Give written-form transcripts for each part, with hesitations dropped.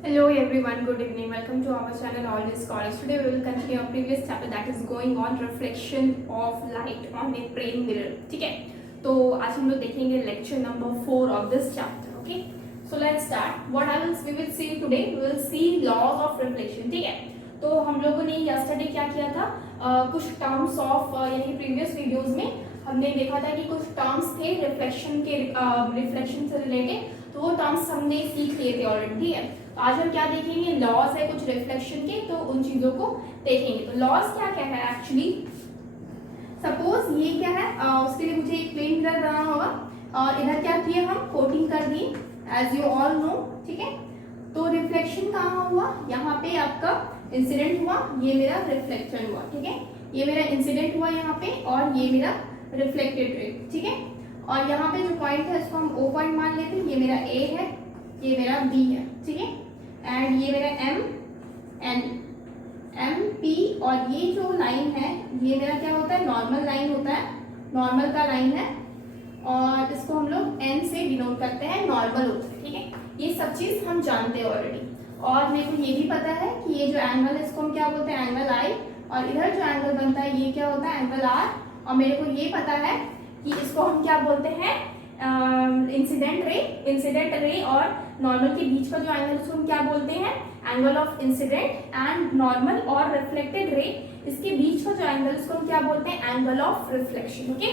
Hello everyone, good evening. Welcome to our channel All is College. Today we will continue our previous chapter that is going on reflection of light on a plane mirror. ठीक है, तो आज हम लोग देखेंगे lecture number 4 of this chapter. Okay, so let's start. What we will see today, we will see laws of reflection. ठीक है, तो हम लोगों ने yesterday क्या किया था, कुछ terms of यानी कि previous videos में हमने देखा था कि कुछ टर्म्स थे रिफ्लेक्शन से रिलेटेड, तो वो टर्म्स हमने सीख लिए थे ऑलरेडी. ठीक है, तो आज हम क्या देखेंगे, लॉज है कुछ रिफ्लेक्शन के, तो उन चीजों को देखेंगे. तो लॉज क्या क्या है एक्चुअली. सपोज ये क्या है, उसके लिए मुझे एक प्लेन मिरर बनाना होगा और इधर क्या किए हम, कोटिंग कर दी एज यू ऑल नो. ठीक है, तो रिफ्लेक्शन कहाँ हुआ, यहाँ पे आपका इंसिडेंट हुआ, ये मेरा रिफ्लेक्शन हुआ. ठीक है, ये मेरा इंसिडेंट हुआ यहाँ पे और ये मेरा रिफ्लेक्टेड रे. ठीक है, और यहाँ पे जो पॉइंट है इसको हम O पॉइंट मान लेते हैं. ये मेरा A है, ये मेरा B है. ठीक है, एंड ये मेरा M P और ये जो लाइन है ये मेरा क्या होता है, नॉर्मल लाइन होता है, नॉर्मल का लाइन है और इसको हम लोग N से डिनोट करते हैं, नॉर्मल होता है. ठीक है, ये सब चीज हम जानते हैं ऑलरेडी. और मेरे को ये भी पता है कि ये जो एंगल है इसको हम क्या बोलते हैं, एंगल I, और इधर जो एंगल बनता है ये क्या होता है, एंगल R. और मेरे को ये पता है कि इसको हम क्या बोलते हैं, इंसिडेंट रे और नॉर्मल के बीच का जो एंगल उसको हम क्या बोलते हैं, angle of incident. And normal और रिफ्लेक्टेड रे इसके बीच का जो एंगल उसको हम क्या बोलते हैं, एंगल ऑफ रिफ्लेक्शन. ओके,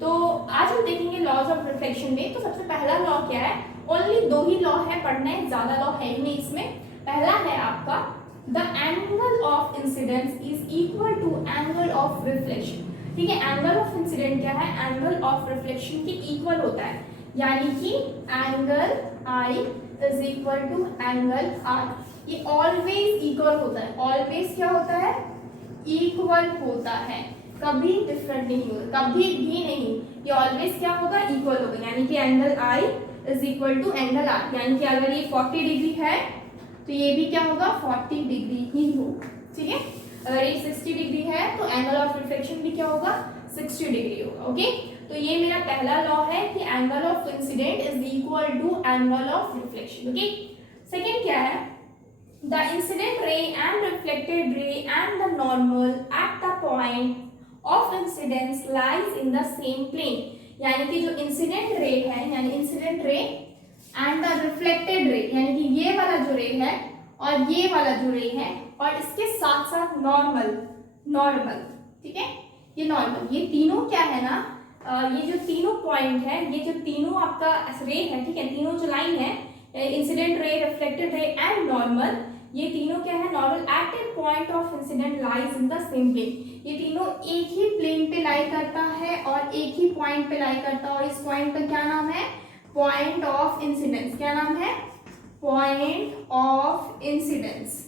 तो आज हम देखेंगे लॉज ऑफ रिफ्लेक्शन में. तो सबसे पहला लॉ क्या है, ओनली 2 ही लॉ है पढ़ना है, ज्यादा लॉ है ही नहीं इसमें. पहला है आपका, the angle of incidence is equal to angle of reflection. ठीक है, एंगल ऑफ इंसिडेंट क्या है, एंगल ऑफ रिफ्लेक्शन के इक्वल होता है, यानी कि angle I is equal to angle R. ये ऑलवेज इक्वल होता है, ऑलवेज क्या होता है, इक्वल होता है, कभी डिफरेंट नहीं होगा, कभी भी नहीं. ये ऑलवेज क्या होगा, इक्वल होगा, यानी कि angle I is equal to angle R. यानी कि अगर ये 40 डिग्री है तो ये भी क्या होगा, 40 डिग्री ही होगा. ठीक है, अगर ये 60 डिग्री है तो एंगल ऑफ रिफ्लेक्शन भी क्या होगा, 60 डिग्री होगा. ओके, तो ये मेरा पहला लॉ है कि angle of incident is equal to angle of reflection. Okay, second क्या है, the incident ray and reflected ray and the normal at the point of incidence lies in the same plane. यानी कि जो incident ray है, यानी incident ray and the reflected ray, यानी कि ये वाला जो रे है और ये वाला जो रे है और इसके साथ साथ नॉर्मल. ठीक है, ये नॉर्मल, ये तीनों क्या है ना, ये जो तीनों पॉइंट है, ये जो तीनों आपका रे है, ठीक है, तीनों जो लाइन है, incident ray, reflected ray and normal, ये तीनों क्या है, normal at a point of incident lies in the same plane. ये तीनों एक ही प्लेन पे लाई करता है और एक ही पॉइंट पे लाई करता है, और इस पॉइंट का क्या नाम है, पॉइंट ऑफ इंसिडेंस. क्या नाम है, पॉइंट ऑफ इंसिडेंस.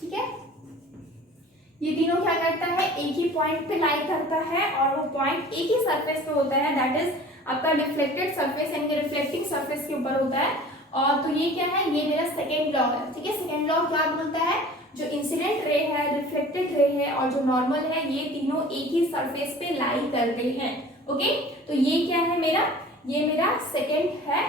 ठीक है, ये तीनों क्या करता है, एक ही पॉइंट पे लाई करता है और वो पॉइंट एक ही सरफेस पे होता है, दैट इज आपका रिफ्लेक्टेड सरफेस, यानी कि रिफ्लेक्टिंग सरफेस के ऊपर होता है. और तो ये क्या है, ये मेरा सेकेंड लॉ है. ठीक है, सेकेंड लॉ क्या बोलता है, जो इंसिडेंट रे है, रिफ्लेक्टेड रे है और जो नॉर्मल है, ये तीनों एक ही सरफेस पे लाई करते हैं. ओके, तो ये क्या है मेरा, ये मेरा सेकेंड है,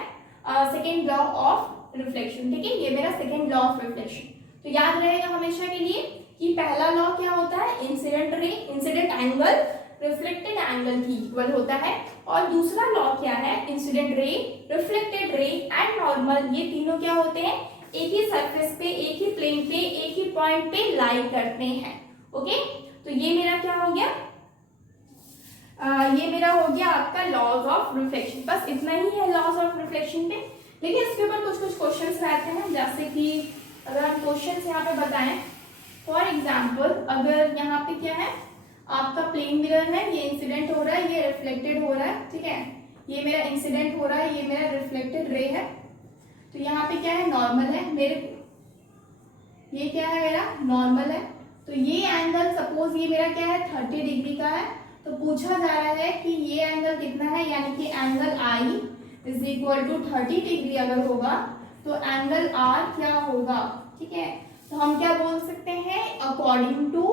सेकेंड लॉ ऑफ रिफ्लेक्शन. ठीक है, ये मेरा सेकेंड लॉ ऑफ रिफ्लेक्शन. तो याद रहेगा हमेशा के लिए कि पहला लॉ क्या होता है, incident ray, incident angle reflected angle की इक्वल होता है. और दूसरा लॉ क्या है, incident ray, reflected ray and normal, ये तीनों क्या होते हैं, एक ही सरफेस पे, एक ही प्लेन पे, एक ही पॉइंट पे लाई करते हैं. ओके, तो ये मेरा क्या हो गया, ये मेरा हो गया आपका लॉज ऑफ रिफ्लेक्शन. बस इतना ही है लॉज ऑफ रिफ्लेक्शन पे. लेकिन इसके ऊपर कुछ क्वेश्चंस रहते हैं, जैसे कि अगर हम क्वेश्चंस यहाँ पे बताएं, फॉर एग्जाम्पल अगर यहाँ पे क्या है, आपका प्लेन मिरर है, ये इंसिडेंट हो रहा है, ये रिफ्लेक्टेड हो रहा है. ठीक है, ये मेरा इंसिडेंट हो रहा है, ये मेरा रिफ्लेक्टेड रे है. तो यहाँ पे क्या है, नॉर्मल है मेरे, ये क्या है मेरा नॉर्मल है. तो ये एंगल सपोज ये मेरा क्या है, 30 डिग्री का है. तो पूछा जा रहा है कि ये एंगल कितना है, यानी कि angle I is equal to 30 degree अगर होगा तो एंगल R क्या होगा. ठीक है, तो हम क्या बोल सकते हैं, अकॉर्डिंग टू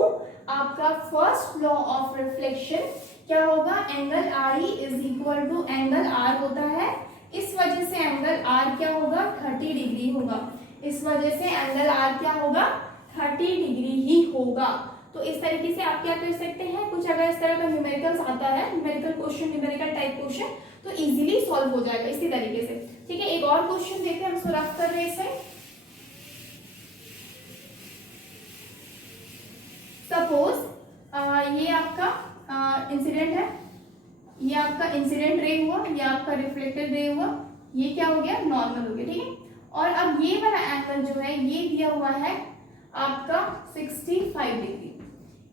आपका फर्स्ट लॉ ऑफ रिफ्लेक्शन क्या होगा, angle I is equal to angle R होता है. इस वजह से एंगल R क्या होगा, 30 डिग्री होगा. इस वजह से एंगल आर क्या होगा, 30 डिग्री ही होगा। तो इस तरीके से आप क्या कर सकते हैं, कुछ अगर इस तरह का न्यूमेरिकल्स आता है, numerical question, numerical type question, तो इजीली सॉल्व हो जाएगा इसी तरीके से। ठीक है, एक और क्वेश्चन देखते हैं, हम इसको रफ कर रहे हैं इसे। सपोज ये आपका इंसिडेंट है, ये आपका इंसिडेंट रे हुआ, ये आपका रिफ्लेक्टेड रे हुआ, ये क्या हो गया, नॉर्मल हो गया। ठीक है, और अब ये वाला एंगल जो है ये दिया हुआ है आपका 65 डिग्री।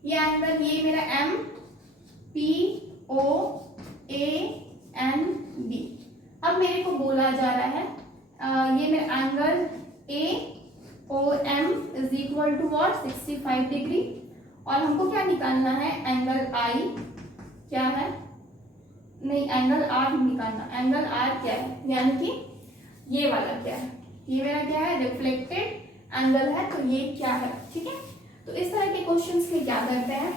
ये एंगल, ये मेरा M P O A N B. अब मेरे को बोला जा रहा है ये मेरा angle A O M is equal to what, 65 degree, और हमको क्या निकालना है, एंगल आई क्या है, नहीं एंगल आर निकालना, एंगल आर क्या है, यानी कि ये वाला क्या है, ये मेरा क्या है, रिफ्लेक्टेड एंगल है, तो ये क्या है। ठीक है, तो इस तरह के क्वेश्चंस में क्या करते हैं,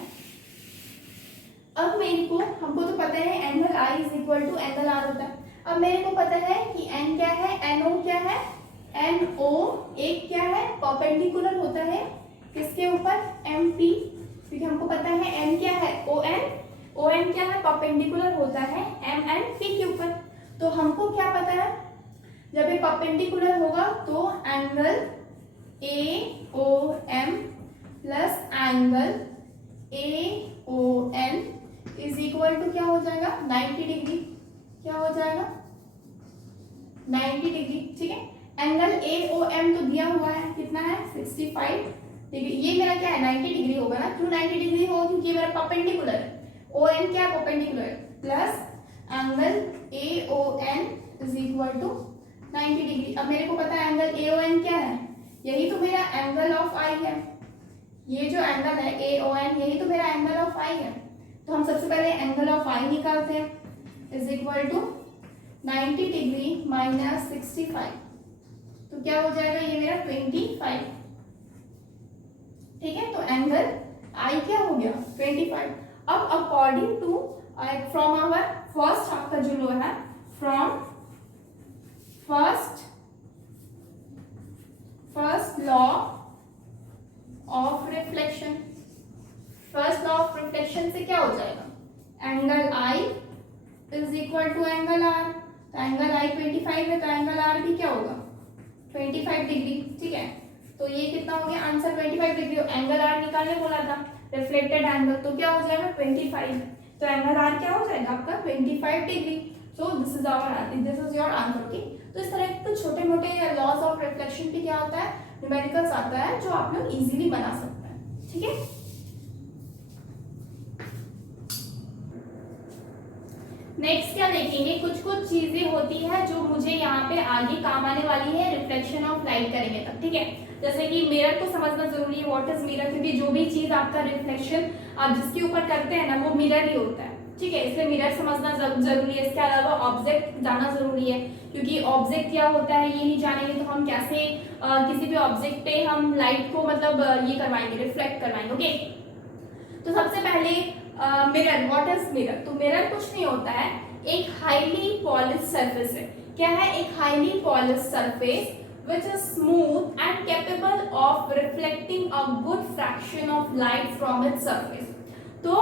अब मेरे को, हमको तो पता है angle I is equal to angle R होता है। अब मेरे को पता है कि एन क्या है, एन ओ क्या है, एन ओ एक क्या है, परपेंडिकुलर होता है किसके ऊपर, एम पी, क्योंकि हमको पता है एन क्या है, ओ एन क्या है, परपेंडिकुलर होता है एम एन पी के ऊपर। तो हमको क्या पता है, जब ये परपेंडिकुलर होगा तो angle A O M plus angle A O N is equal to क्या हो जाएगा, 90 डिग्री। क्या हो जाएगा, 90 डिग्री। ठीक है, एंगल ए ओ एम तो दिया हुआ है, कितना है, 65 डिग्री। ये मेरा क्या है, 90 डिग्री होगा ना, क्यों 90 डिग्री होगा, क्योंकि ये मेरा परपेंडिकुलर है, ओ एन क्या है, perpendicular, plus angle A O N is equal to 90 degree. अब मेरे को पता है एंगल ए ओ एन क्या है, यही तो मेरा एंगल ऑफ आई है, ये जो एंगल है ए ओ एन, यही तो मेरा एंगल ऑफ आई है। तो हम सबसे पहले एंगल ऑफ आई निकालते हैं, is equal to 90 degree minus 65, तो क्या हो जाएगा, ये मेरा 25। ठीक है, तो एंगल आई क्या हो गया, 25। अब according to from our first, आपका जो लो है, from first law of reflection, first law of reflection से क्या हो जाएगा, angle I is equal to angle r. तो एंगल आई 25 है, तो एंगल आर भी क्या होगा, 25 डिग्री। ठीक है, तो ये कितना हो गया, आंसर 25 डिग्री। एंगल आर निकालने बोला था, रिफ्लेक्टेड एंगल, तो क्या हो जाएगा 25, तो एंगल आर क्या हो जाएगा आपका 25 degree. So this is your answer. Okay, तो इस तरह के छोटे मोटे लॉज ऑफ रिफ्लेक्शन पे क्या होता है, न्यूमेरिकल्स आता है, जो आप लोग इजीली बना सकते हैं। ठीक है, नेक्स्ट क्या देखेंगे, कुछ चीजें होती है जो मुझे यहाँ पे आगे काम आने वाली है, रिफ्लेक्शन ऑफ लाइट करेंगे तब। ठीक है, जैसे कि मिरर को समझना जरूरी है, व्हाट इज मिरर, क्योंकि जो भी चीज आपका रिफ्लेक्शन आप जिसके ऊपर करते हैं ना, वो मिरर ही होता है। ठीक है, इसलिए मिरर समझना जरूरी है। इसके अलावा ऑब्जेक्ट जाना जरूरी है, क्योंकि ऑब्जेक्ट क्या होता है ये नहीं जानेंगे तो हम कैसे किसी भी ऑब्जेक्ट पे हम लाइट को मतलब ये करवाएंगे, रिफ्लेक्ट करवाएंगे। ओके, तो सबसे पहले मिरर, व्हाट इज मिरर, तो मिरर कुछ नहीं होता है, एक हाईली पॉलिश सरफेस है। क्या है, एक highly polish surface which is smooth and capable of reflecting a good fraction of light from its surface। तो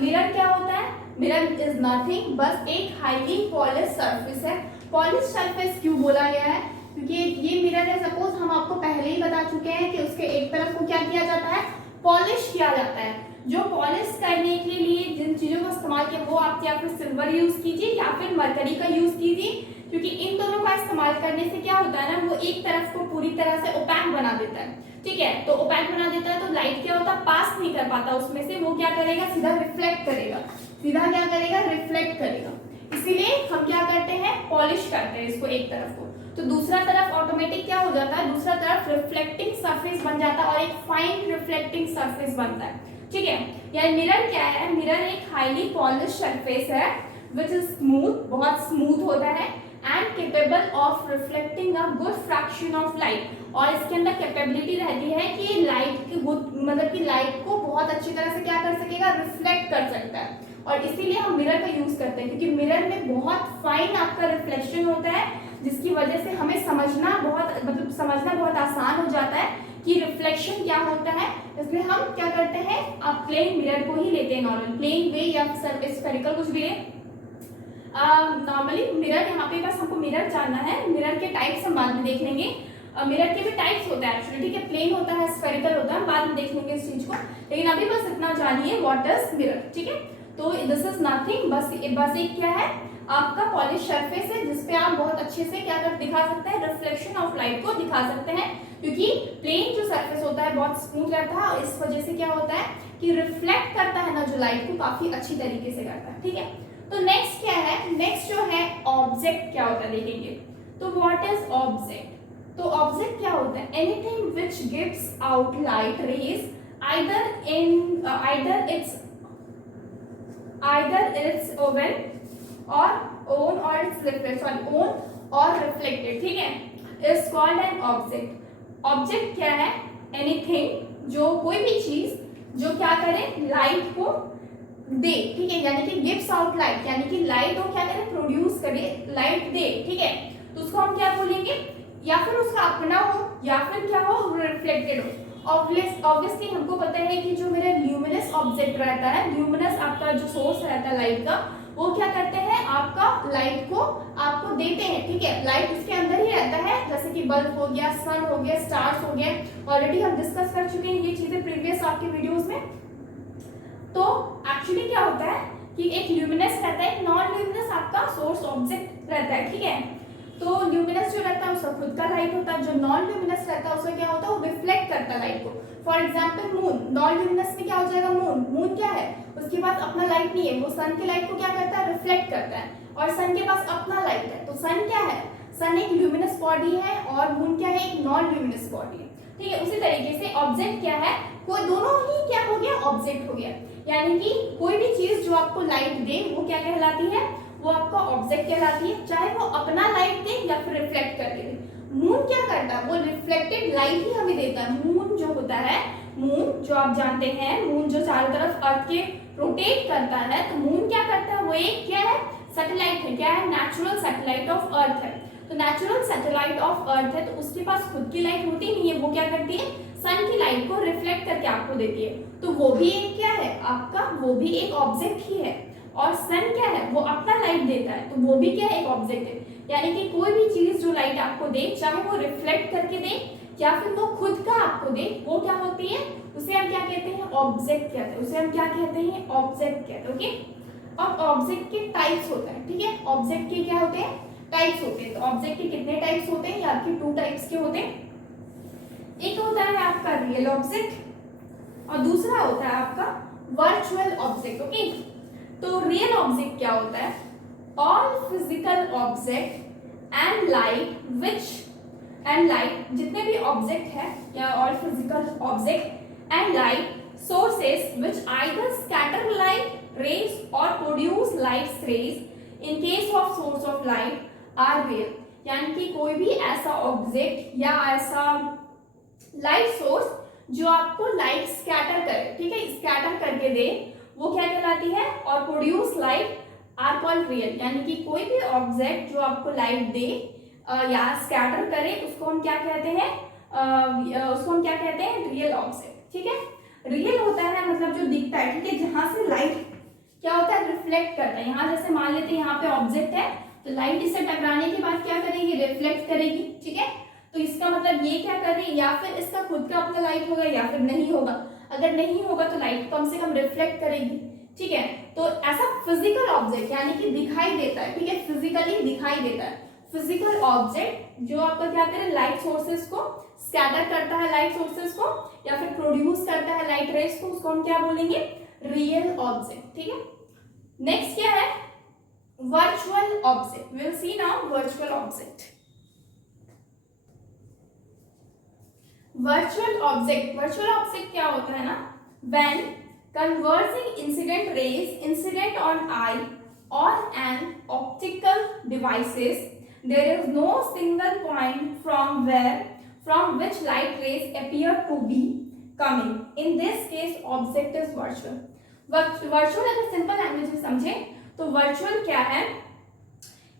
मिरर क्या होता है, मिरर इज नथिंग, बस एक हाईली पॉलिश सरफेस है। पॉलिश सरफेस क्यों बोला गया है, क्योंकि ये मिरर है, सपोज हम आपको पहले ही बता चुके हैं कि उसके एक तरफ को क्या किया जाता है, पॉलिश किया जाता है। जो पॉलिश करने के लिए जिन चीजों का इस्तेमाल किया, वो आप या फिर सिल्वर यूज कीजिए या फिर मरकरी का यूज कीजिए, क्योंकि इन दोनों का इस्तेमाल करने से क्या होता है ना, वो एक तरफ को पूरी तरह से ओपैक बना देता है। ठीक है, तो ओपैक बना देता है तो लाइट क्या होता है, पास नहीं कर पाता उसमें से, वो क्या करेगा, सीधा रिफ्लेक्ट करेगा, सीधा क्या करेगा, रिफ्लेक्ट करेगा। इसीलिए हम क्या करते हैं, पॉलिश करते हैं इसको एक तरफ को, तो दूसरा तरफ ऑटोमेटिक क्या हो जाता है, दूसरा तरफ रिफ्लेक्टिंग सरफेस बन जाता है और एक फाइन रिफ्लेक्टिंग सरफेस बनता है। ठीक है, यानी मिरर क्या है, मिरर एक हाईली पॉलिश सरफेस है विच इज स्मूथ, बहुत स्मूथ होता है, and capable of reflecting a good fraction of light, और इसके अंदर कैपेबिलिटी रहती है कि लाइट की मतलब कि लाइट को बहुत अच्छी तरह से क्या कर सकेगा, रिफ्लेक्ट कर सकता है। और इसीलिए हम मिरर का यूज करते हैं, क्योंकि मिरर में बहुत फाइन आपका रिफ्लेक्शन होता है, जिसकी वजह से हमें समझना बहुत आसान हो जाता है कि रिफ्लेक्शन क्या होता है। इसलिए हम क्या करते हैं, आप प्लेन मिरर को ही लेते हैं, नॉर्मल प्लेन वे या स्फेरिकल कुछ भी ले। नॉर्मली मिरर, यहाँ पे बस हमको मिरर जानना है, मिरर के टाइप्स हम बाद में देख लेंगे। मिरर के भी टाइप्स होते हैं एक्चुअली, ठीक है, प्लेन होता है, स्फेरिकल होता है, बाद में देख लेंगे इस चीज को, लेकिन अभी बस इतना जानिए व्हाट इज मिरर, ठीक है। तो दिस इज नथिंग, बस एक क्या है, आपका पॉलिश सरफेस है जिसपे आप बहुत अच्छे से क्या कर दिखा सकते हैं, रिफ्लेक्शन ऑफ लाइट को दिखा सकते हैं, क्योंकि प्लेन जो सरफेस होता है बहुत स्मूथ रहता है और इस वजह से क्या होता है कि रिफ्लेक्ट करता है ना जो लाइट को, काफी अच्छी तरीके से करता है, ठीक है। तो नेक्स्ट क्या है, नेक्स्ट जो है ऑब्जेक्ट क्या होता है देखेंगे। तो व्हाट इज ऑब्जेक्ट, तो ऑब्जेक्ट क्या होता है, anything which gives out light rays either it's open or on or it's reflected, on or reflected, ठीक है, is called an object। Object क्या है, एनीथिंग, जो कोई भी चीज जो क्या करे, लाइट को दे, ठीक है, यानी कि गिव्स आउट लाइट, यानी कि लाइट को क्या करे, प्रोड्यूस करे, लाइट दे, ठीक है, तो उसको हम क्या बोलेंगे, या फिर उसका अपना हो या फिर क्या हो, रिफ्लेक्टेड हो। ऑब्वियसली हमको पता है कि जो मेरा ल्यूमिनस ऑब्जेक्ट रहता है, ल्यूमिनस आपका जो सोर्स रहता है लाइट का, वो क्या करते हैं, आपका लाइट को आपको देते हैं, ठीक है, लाइट उसके अंदर ही रहता है, जैसे कि बल्ब हो गया, सन हो गया, स्टार्स हो गया, ऑलरेडी हम डिस्कस कर चुके हैं ये चीजें प्रीवियस आपके वीडियोस में। तो एक्चुअली क्या होता है कि एक ल्यूमिनस रहता है, नॉन ल्यूमिनस आपका सोर्स ऑब्जेक्ट रहता है, ठीक है। तो ल्यूमिनस जो रहता है उसका खुद का लाइट होता है, जो नॉन ल्यूमिनस रहता है उसका क्या होता है, वो रिफ्लेक्ट करता है लाइट को। For example moon, non luminous में क्या हो जाएगा, मून क्या है, उसके पास अपना लाइट नहीं है, वो सन की लाइट को क्या करता है, रिफ्लेक्ट करता है, और सन के पास अपना लाइट है। तो सन क्या है, सन एक ल्यूमिनस बॉडी है और मून क्या है, एक नॉन ल्यूमिनस बॉडी है, ठीक है। उसी तरीके से ऑब्जेक्ट क्या है, कोई दोनों ही क्या हो गया, ऑब्जेक्ट हो गया, यानी कि कोई भी चीज जो आपको लाइट दे वो क्या कहलाती है, वो आपका ऑब्जेक्ट कहलाती है, चाहे वो अपना लाइट दे या फिर रिफ्लेक्ट करके दे। मून क्या करता है, वो रिफ्लेक्टेड लाइट ही हमें देता है। मून जो होता है, मून जो आप जानते हैं, मून जो चारों तरफ अर्थ के रोटेट करता है, तो मून क्या करता है, वो एक क्या है, सैटेलाइट है, क्या है, नेचुरल सैटेलाइट ऑफ अर्थ है। तो नेचुरल सैटेलाइट ऑफ अर्थ है, तो उसके पास खुद की लाइट होती नहीं है, वो क्या करती है, सन की लाइट को रिफ्लेक्ट करके आपको देती है। तो वो भी एक क्या है आपका, वो भी एक ऑब्जेक्ट ही है। और सन क्या है, वो अपना लाइट देता है, तो वो भी क्या है, एक ऑब्जेक्ट है। यानी कि कोई भी चीज जो लाइट आपको दे, चाहे वो रिफ्लेक्ट करके दे या फिर वो खुद का आपको दे, वो क्या होती है, उसे हम क्या कहते हैं, ऑब्जेक्ट कहते हैं, उसे हम क्या कहते हैं, ऑब्जेक्ट कहते हैं, ओके। अब ऑब्जेक्ट के टाइप्स होते हैं, ठीक है, ऑब्जेक्ट के क्या होते हैं, टाइप्स होते हैं। तो ऑब्जेक्ट के कितने टाइप्स होते हैं, आपके 2 टाइप्स के होते हैं। एक होता है आपका रियल ऑब्जेक्ट और दूसरा होता है आपका वर्चुअल ऑब्जेक्ट, ओके। तो रियल ऑब्जेक्ट क्या होता है, all physical object and light जितने भी ऑब्जेक्ट है या all physical object and light sources which either scatter light rays और produce light rays in case of source of light are real. यानी कि कोई भी ऐसा ऑब्जेक्ट या ऐसा लाइट सोर्स जो आपको लाइट स्कैटर करे, ठीक है, स्कैटर करके दे, वो क्या कहलाती है, और produce light are called real. यानी कि कोई भी ऑब्जेक्ट जो आपको लाइट दे या स्कैटर करे, उसको हम क्या कहते हैं, रियल ऑब्जेक्ट, ठीक है। रियल होता है मतलब जो दिखता है, ठीक है, जहां से लाइट क्या होता है, रिफ्लेक्ट करता है। यहाँ जैसे मान लेते हैं यहाँ पे ऑब्जेक्ट है, तो लाइट इससे टकराने के बाद क्या करेगी, रिफ्लेक्ट करेगी, ठीक है। तो इसका मतलब ये क्या कर रही है, या फिर इसका खुद का अपना लाइट होगा या फिर नहीं होगा। अगर नहीं होगा तो लाइट कम से कम रिफ्लेक्ट करेगी, ठीक है। तो ऐसा फिजिकल ऑब्जेक्ट यानी कि दिखाई देता है, ठीक है, फिजिकली दिखाई देता है। फिजिकल ऑब्जेक्ट जो आपका क्या करे, लाइट सोर्सेस को स्कैटर करता है, लाइट सोर्सेस को, या फिर प्रोड्यूस करता है लाइट रेज को, उसको हम क्या बोलेंगे, रियल ऑब्जेक्ट, ठीक है। नेक्स्ट क्या है, virtual object. Will see now virtual object. Virtual object क्या होता है ना, when conversing incident rays incident on eye or an optical devices, there is no single point from which light rays appear to be coming. In this case object is virtual अगर simple language में समझे तो virtual क्या है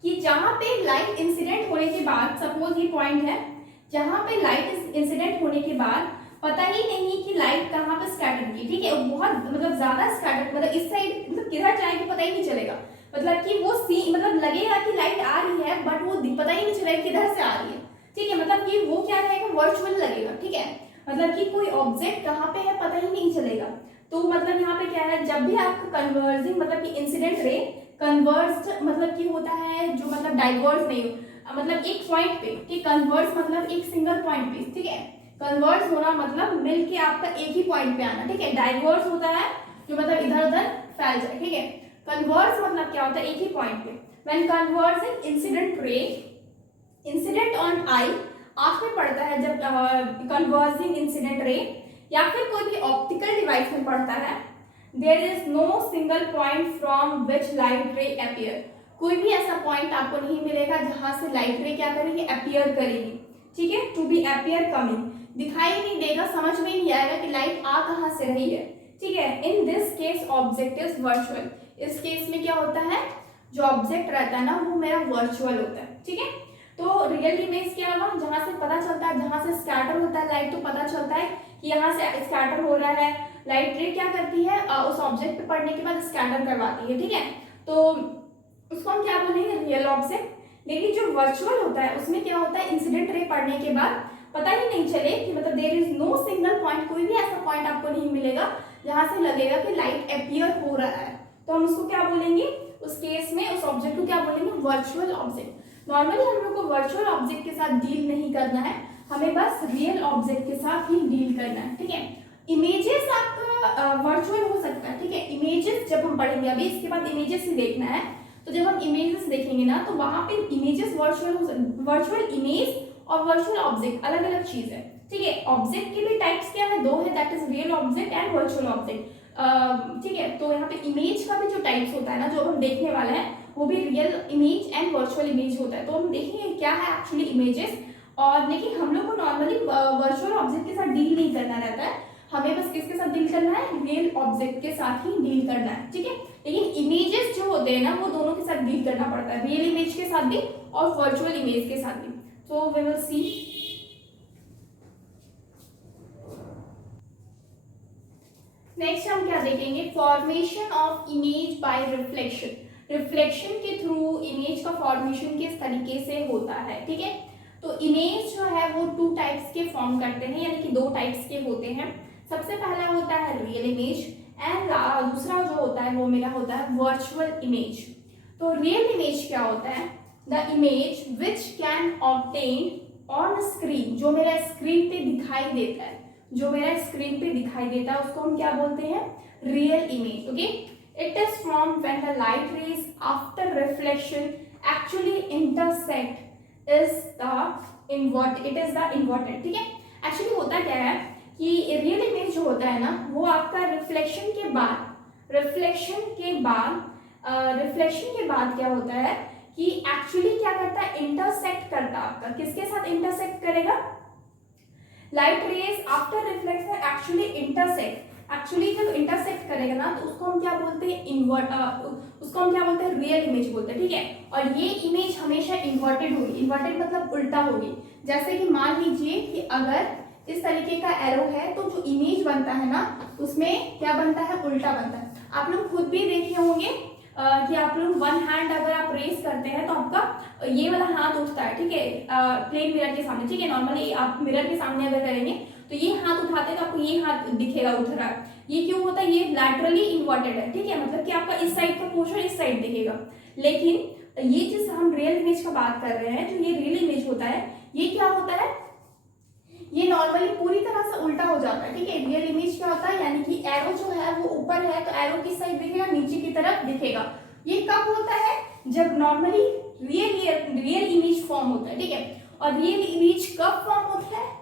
कि जहां पे light incident होने के बाद, सपोज ये पॉइंट है जहां पे लाइट इंसिडेंट होने के बाद पता ही नहीं कि लाइट कहाँ पे स्कैटर की, ठीक है, बहुत मतलब ज्यादा स्कैटर, मतलब इस साइड मतलब किधर जाएगी पता ही नहीं चलेगा, मतलब कि वो मतलब लगेगा कि लाइट आ रही है बट वो पता ही नहीं चलेगा किधर से आ रही है, ठीक है, मतलब कि वो क्या रहेगा, वर्चुअल लगेगा, ठीक है, मतलब कि कोई ऑब्जेक्ट कहाँ पे है पता ही नहीं चलेगा। तो मतलब यहाँ पे क्या है, जब भी आपका कन्वर्जिंग मतलब कि इंसिडेंट रे कन्वर्ज मतलब कि होता है जो मतलब डाइवर्स नहीं मतलब एक पॉइंट पे, कि कन्वर्ज मतलब एक सिंगल पॉइंट पे, ठीक है, कन्वर्ज होना मतलब मिलके आपका एक ही पॉइंट पे आना, ठीक है, डाइवर्स होता है जो मतलब इधर उधर फैल जाए, ठीक है, कन्वर्ज मतलब क्या होता है, एक ही पॉइंट पे। When converging incident ray incident on I, आंख में पड़ता है जब कन्वर्जिंग इंसिडेंट रे, या फिर कोई भी ऑप्टिकल डिवाइस में पड़ता है, there is no single point from which light ray appear, कोई भी ऐसा पॉइंट आपको नहीं मिलेगा जहां से लाइट रे क्या करेगी, अपीयर करेगी, ठीक है, टू बी अपीयर कमिंग, दिखाई नहीं देगा, समझ में नहीं आएगा कि लाइट आ कहां से रही है, ठीक है। In this case object is virtual, इस केस में क्या होता है, जो ऑब्जेक्ट रहता है ना वो मेरा वर्चुअल होता है, ठीक है। तो रियल इमेज क्या हुआ, जहां से पता चलता है, जहां से स्कैटर होता है लाइट, तो पता चलता है कि यहाँ से स्कैटर हो रहा है, लाइट रे क्या करती है, उस ऑब्जेक्ट पे पड़ने के बाद स्कैटर करवाती है, ठीक है, तो उसको हम क्या बोलेंगे, रियल ऑब्जेक्ट। लेकिन जो वर्चुअल होता है उसमें क्या होता है, इंसिडेंट रे पड़ने के बाद पता ही नहीं चले कि मतलब there is no single point, कोई भी ऐसा पॉइंट आपको नहीं मिलेगा जहां से लगेगा कि लाइट अपीयर हो रहा है, तो हम उसको क्या बोलेंगे, उस केस में उस ऑब्जेक्ट को क्या बोलेंगे, वर्चुअल ऑब्जेक्ट। नॉर्मली हम लोग को वर्चुअल ऑब्जेक्ट के साथ डील नहीं करना है, हमें बस रियल ऑब्जेक्ट के साथ ही डील करना है, ठीक है। इमेजेस आपका वर्चुअल हो सकता है, ठीक है, इमेजेस जब हम पढ़ेंगे, अभी इसके बाद इमेजेस ही देखना है, तो जब हम इमेजेस देखेंगे ना तो वहां पे इमेजेस वर्चुअल इमेज और वर्चुअल ऑब्जेक्ट अलग अलग चीज है, ठीक है। ऑब्जेक्ट के भी टाइप्स क्या है, दो है, that is real object and virtual object, ठीक है। तो यहाँ पे इमेज का भी जो टाइप्स होता है ना, जो हम देखने वाले हैं वो भी real image and virtual image होता है, तो हम देखेंगे क्या है एक्चुअली इमेजेस। और लेकिन हम लोग को नॉर्मली वर्चुअल ऑब्जेक्ट के साथ डील नहीं करना रहता है, हमें बस किसके साथ डील करना है, रियल ऑब्जेक्ट के साथ ही डील करना है, ठीक है। लेकिन इमेजेस जो होते हैं ना वो दोनों के साथ डील करना पड़ता है, रियल इमेज के साथ भी और वर्चुअल इमेज के साथ भी। So we will see. Next हम क्या देखेंगे, formation of image by reflection, reflection के थ्रू इमेज का फॉर्मेशन किस तरीके से होता है, ठीक है। तो इमेज जो है वो टू टाइप्स के फॉर्म करते हैं, यानी कि दो टाइप्स के होते हैं। सबसे पहला होता है रियल इमेज एंड दूसरा जो होता है वो मेरा होता है वर्चुअल इमेज। तो रियल इमेज क्या होता है, the image which can obtain on screen, जो मेरा स्क्रीन पे दिखाई देता है, जो मेरा स्क्रीन पे दिखाई देता है उसको हम क्या बोलते हैं, real image, okay. It is from when the light rays after reflection actually intersect is the inverted, ठीक है। एक्चुअली होता क्या है कि रियल इमेज जो होता है ना वो आपका रिफ्लेक्शन के बाद क्या होता है कि एक्चुअली क्या करता है, इंटरसेक्ट करता है आपका, किसके साथ इंटरसेक्ट करेगा, light rays after reflection actually जब इंटरसेक्ट करेगा ना तो उसको हम क्या बोलते हैं, उसको हम क्या बोलते हैं, रियल इमेज बोलते हैं, ठीक है। और ये इमेज हमेशा इन्वर्टेड होगी, इन्वर्टेड मतलब उल्टा होगी। जैसे कि मान लीजिए कि अगर इस तरीके का एरो है तो जो इमेज बनता है ना उसमें क्या बनता है, उल्टा बनता है। आप लोग खुद भी देखे होंगे कि आप लोग वन हैंड अगर आप रेस करते हैं तो आपका ये वाला हाथ उठता है, ठीक है, प्लेन मिरर के सामने, ठीक है। नॉर्मली आप मिरर के सामने अगर करेंगे तो ये हाथ उठाते हैं तो आपको ये हाथ दिखेगा उठ रहा है, ये क्यों होता है, ये लैटरली इन्वर्टेड है, ठीक है, मतलब कि आपका इस साइड का पोर्शन इस साइड दिखेगा। लेकिन ये जिस हम रियल इमेज का बात कर रहे हैं, जो ये रियल इमेज होता है ये क्या होता है, ये नॉर्मली पूरी तरह से उल्टा हो जाता है, ठीक है। रियल इमेज क्या होता है, यानी कि एरो जो है वो ऊपर है तो एरो किस साइड दिखेगा, नीचे की तरफ दिखेगा। ये कब होता है, जब नॉर्मली रियल इमेज फॉर्म होता है, ठीक है। और रियल इमेज कब फॉर्म होता है,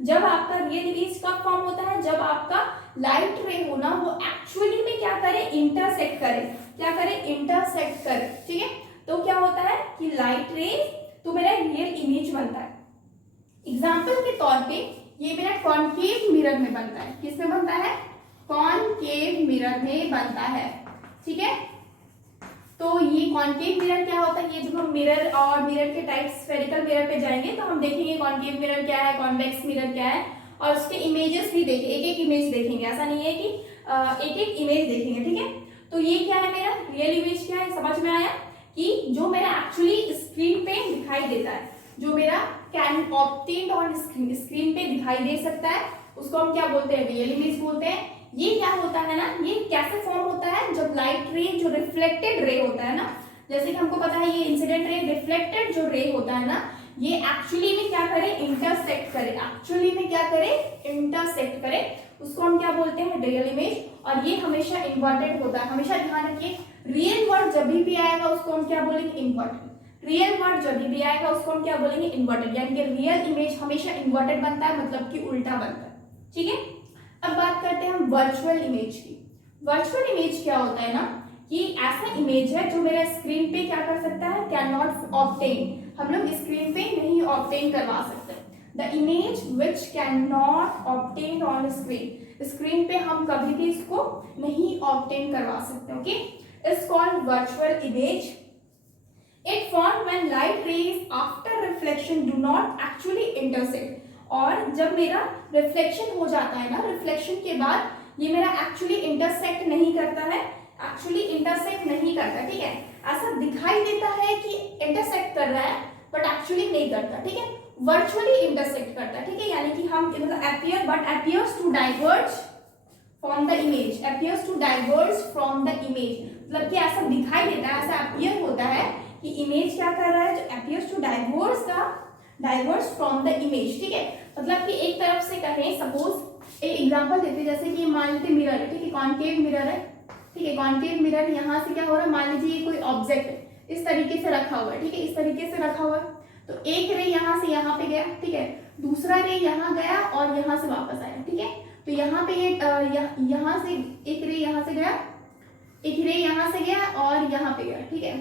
जब आपका रियल इमेज कब फॉर्म होता है, जब आपका लाइट रे हो ना वो एक्चुअली में क्या करे, इंटरसेक्ट करे, ठीक है। तो क्या होता है कि लाइट रे तो मेरा रियल इमेज बनता है। एग्जाम्पल के तौर पे ये मेरा कॉनकेव मिरर में बनता है, किस में बनता है, कॉनकेव मिरर में बनता है, ठीक है। तो ये कॉन्केव मिरर क्या होता है, ये जब हम मिरर और मिरर के टाइप स्फेरिकल मिरर पे जाएंगे तो हम देखेंगे कॉन्केव मिरर क्या है, कॉन्वेक्स मिरर क्या है, और उसके इमेजेस भी देखेंगे, एक एक इमेज देखेंगे, ऐसा नहीं है कि एक एक इमेज देखेंगे, ठीक है। तो ये क्या है, मेरा रियल इमेज क्या है, समझ में आया कि जो मेरा एक्चुअली स्क्रीन पे दिखाई देता है, जो मेरा can obtained on screen, screen पे दिखाई दे सकता है, उसको हम क्या बोलते हैं, रियल इमेज बोलते हैं। ये क्या होता है ना, ये कैसे फॉर्म होता है, जब लाइट रे, जो रिफ्लेक्टेड रे होता है ना, जैसे कि हमको पता है ये इंसिडेंट रे, रिफ्लेक्टेड जो रे होता है ना, ये एक्चुअली में क्या करे, इंटरसेक्ट करे, एक्चुअली में क्या करे, इंटरसेक्ट करे, उसको हम क्या बोलते हैं, रियल इमेज। और ये हमेशा इन्वर्टेड होता है, हमेशा ध्यान रखिए, रियल वर्ड जब भी आएगा उसको हम क्या बोलेंगे, इन्वर्टेड। रियल वर्ड जब भी आएगा उसको हम क्या बोलेंगे, इन्वर्टेड, यानी कि रियल इमेज हमेशा इन्वर्टेड बनता है, मतलब कि उल्टा बनता है, ठीक है। अब बात करते हैं हम वर्चुअल इमेज की। वर्चुअल इमेज क्या होता है ना, कि ऐसा इमेज है जो मेरा स्क्रीन पे क्या कर सकता है, कैन नॉट ऑब्टेन, हम लोग स्क्रीन पे नहीं ऑब्टेन करवा सकते। The image which can not obtain on screen, screen पे हम कभी भी इसको नहीं ऑब्टेन करवा सकते, okay, is called virtual image. It form when light rays after reflection do not actually intersect, और जब मेरा रिफ्लेक्शन हो जाता है ना, रिफ्लेक्शन के बाद ये मेरा एक्चुअली इंटरसेक्ट नहीं करता है, एक्चुअली इंटरसेक्ट नहीं करता, ठीक है। ऐसा दिखाई देता है कि इंटरसेक्ट कर रहा है बट एक्चुअली नहीं करता, ठीक है, वर्चुअली इंटरसेक्ट करता है, ठीक है, यानी कि हम मतलब appear but appears to diverge from the image, appears to diverge from the image, मतलब कि ऐसा दिखाई देता है, ऐसा अपीयर होता है कि इमेज क्या कर रहा है, जो appears to diverge from the image, ठीक है। मतलब कि एक तरफ से कहें, सपोज एक एग्जांपल देते, जैसे कि मान लेते मिरर है, ठीक है, कॉन्केव मिरर है, ठीक है, कॉन्केव मिरर यहाँ से क्या हो रहा है, मान लीजिए कोई ऑब्जेक्ट है, इस तरीके से रखा हुआ है, ठीक है, इस तरीके से रखा हुआ है, तो एक रे यहाँ से यहाँ पे गया, ठीक है, दूसरा रे यहाँ गया और यहाँ से वापस आया, ठीक है। तो यहाँ पे ये यहाँ से एक रे यहाँ से गया, एक रे यहाँ से गया और यहाँ पे गया, ठीक है,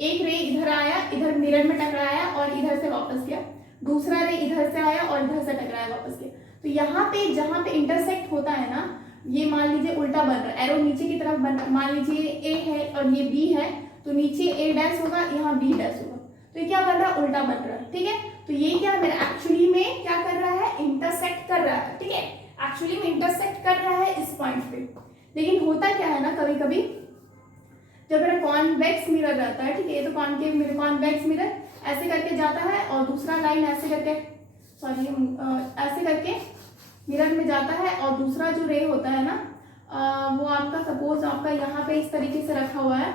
एक रे इधर आया, इधर मिरर में टकराया और इधर से वापस गया, दूसरा रे इधर से आया और इधर से टकराया वापस गया। तो यहाँ पे जहाँ पे इंटरसेक्ट होता है ना, ये मान लीजिए उल्टा बन रहा है, एरो नीचे की तरफ बन रहा है, मान लीजिए ए है और ये बी है, तो नीचे ए डैश होगा, यहाँ बी डैश होगा, तो ये क्या बन रहा है, उल्टा बन रहा है, ठीक है। तो ये क्या मेरा एक्चुअली में क्या कर रहा है, इंटरसेक्ट कर रहा है, ठीक है, एक्चुअली में इंटरसेक्ट कर रहा है इस पॉइंट पे। लेकिन होता क्या है ना, कभी कभी जब मेरा कॉन्वेक्स मिरर रहता है, ठीक है, ये तो कॉन्केव मिरर, कॉन्वेक्स मिरर ऐसे करके जाता है और दूसरा लाइन ऐसे करके, सॉरी ऐसे करके मिरर में जाता है, और दूसरा जो रे होता है ना, वो आपका सपोज आपका यहाँ पे इस तरीके से रखा हुआ है,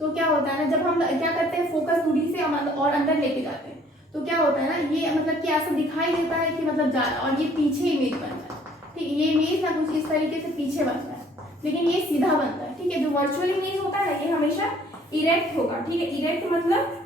तो क्या होता है ना, जब हम क्या करते हैं, फोकस दूरी से हम और अंदर लेके जाते हैं, तो क्या होता है ना, ये मतलब कि ऐसा दिखाई देता है कि मतलब जा रहा है, और ये पीछे इमेज बनता है, ठीक है, ये इमेज ना कुछ इस तरीके से पीछे बनता है, लेकिन ये सीधा बनता है, ठीक है। जो वर्चुअल इमेज होता है ये हमेशा इरेक्ट होगा, ठीक है, इरेक्ट मतलब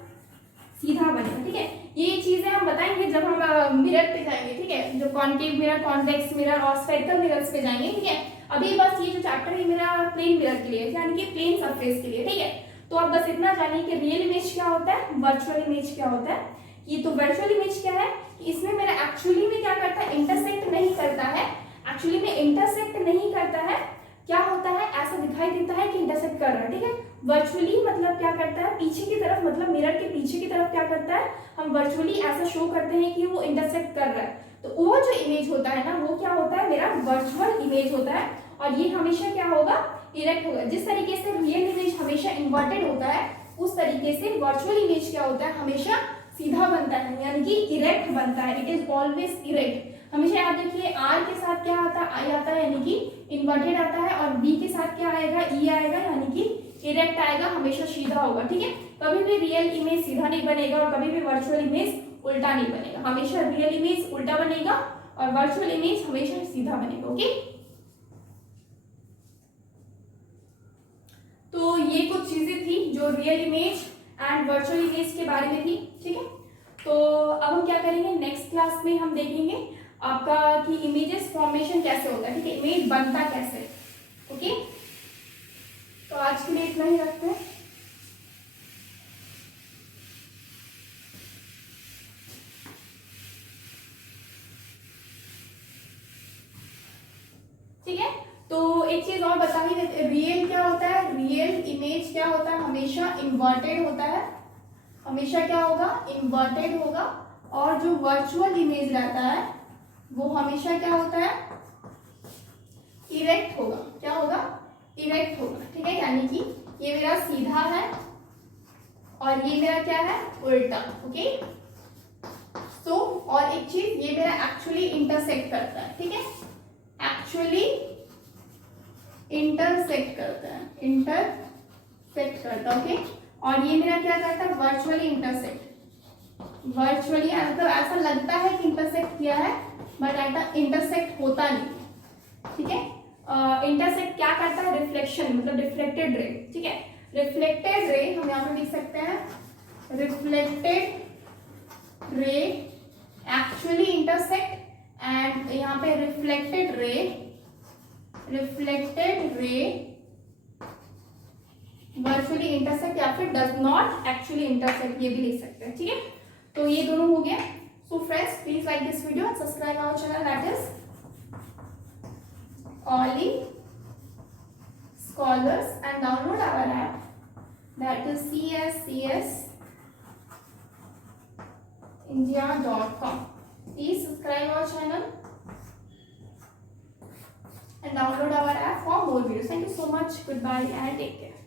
सीधा बनेगा, ठीक है। ये चीजें हम बताएंगे जब हम मिरर पे जाएंगे, ठीक है, जो कॉन्केव मिरर, कॉन्वेक्स मिरर और स्फेरिकल मिरर्स पे जाएंगे, ठीक है। अभी बस ये जो चैप्टर है मेरा प्लेन मिरर के लिए, यानी कि प्लेन सरफेस के लिए, ठीक है। तो आप बस इतना जानिए कि रियल इमेज क्या होता है, वर्चुअल इमेज क्या होता है। ये तो वर्चुअल इमेज क्या है कि इसमें मेरा एक्चुअली में क्या करता है, इंटरसेक्ट नहीं करता है, एक्चुअली में इंटरसेक्ट नहीं करता है, क्या होता है, ऐसा दिखाई देता है कि इंटरसेक्ट कर रहा है, ठीक है। वर्चुअली मतलब क्या करता है, पीछे की तरफ, मतलब मिरर के पीछे की तरफ क्या करता है, हम वर्चुअली ऐसा शो करते हैं कि वो इंटरसेक्ट कर रहा है, तो वो जो इमेज होता है ना, वो क्या होता है, मेरा वर्चुअल इमेज होता है, और ये हमेशा क्या होगा, इरेक्ट होगा। जिस तरीके से रियल इमेज हमेशा इन्वर्टेड होता है, उस तरीके से वर्चुअल इमेज क्या होता है, हमेशा सीधा बनता है, यानी कि इरेक्ट बनता है, इट इज ऑलवेज इरेक्ट। हमेशा याद रखिए, आर के साथ क्या आता है, आई आता है, यानी कि इन्वर्टेड आता है, और बी के साथ क्या आएगा, ई आएगा, यानी कि इरेक्ट आएगा, हमेशा सीधा होगा, ठीक है। कभी भी रियल इमेज सीधा नहीं बनेगा और कभी भी वर्चुअल इमेज उल्टा नहीं बनेगा, हमेशा रियल इमेज उल्टा बनेगा और वर्चुअल इमेज हमेशा सीधा बनेगा, ओके। तो ये कुछ चीजें थी जो real image and virtual image के बारे में थी, ठीक है। तो अब हम क्या करेंगे, नेक्स्ट क्लास में हम देखेंगे आपका कि इमेजेस फॉर्मेशन कैसे होता है, ठीक है, इमेज बनता कैसे, ओके। तो आज के लिए इतना ही रखते हैं। ठीक है, तो एक एक चीज और बता ही देते, रियल क्या होता है, रियल इमेज क्या होता है, हमेशा इन्वर्टेड होता है, हमेशा क्या होगा, इन्वर्टेड होगा। और जो वर्चुअल इमेज रहता है वो हमेशा क्या होता है, इरेक्ट होगा। क्या होगा, इरेक्ट होगा, ठीक है। यानी कि ये मेरा सीधा है और ये मेरा क्या है, उल्टा, ओके। सो और एक चीज, ये मेरा एक्चुअली इंटरसेक्ट करता है, ठीक है, एक्चुअली इंटरसेक्ट करता है, इंटरसेक्ट करता है, ओके। और ये मेरा क्या करता है, वर्चुअली इंटरसेक्ट, वर्चुअली मतलब ऐसा लगता है कि इंटरसेक्ट किया है बट ऐसा इंटरसेक्ट होता नहीं, ठीक है। इंटरसेक्ट क्या करता है, रिफ्लेक्शन, मतलब रिफ्लेक्टेड रे, ठीक है। रिफ्लेक्टेड रे हम यहाँ पे लिख सकते हैं, reflected ray actually intersect, and यहाँ पे रिफ्लेक्टेड रे वर्चुअली इंटरसेक्ट या फिर डज नॉट एक्चुअली इंटरसेक्ट, ये भी लिख सकते हैं, ठीक है। तो ये दोनों हो गया। So friends, please like this video and subscribe our channel, that is Ollie Scholars, and download our app, that is cscsindia.com. Please subscribe our channel and download our app for more videos. Thank you so much. Goodbye and take care.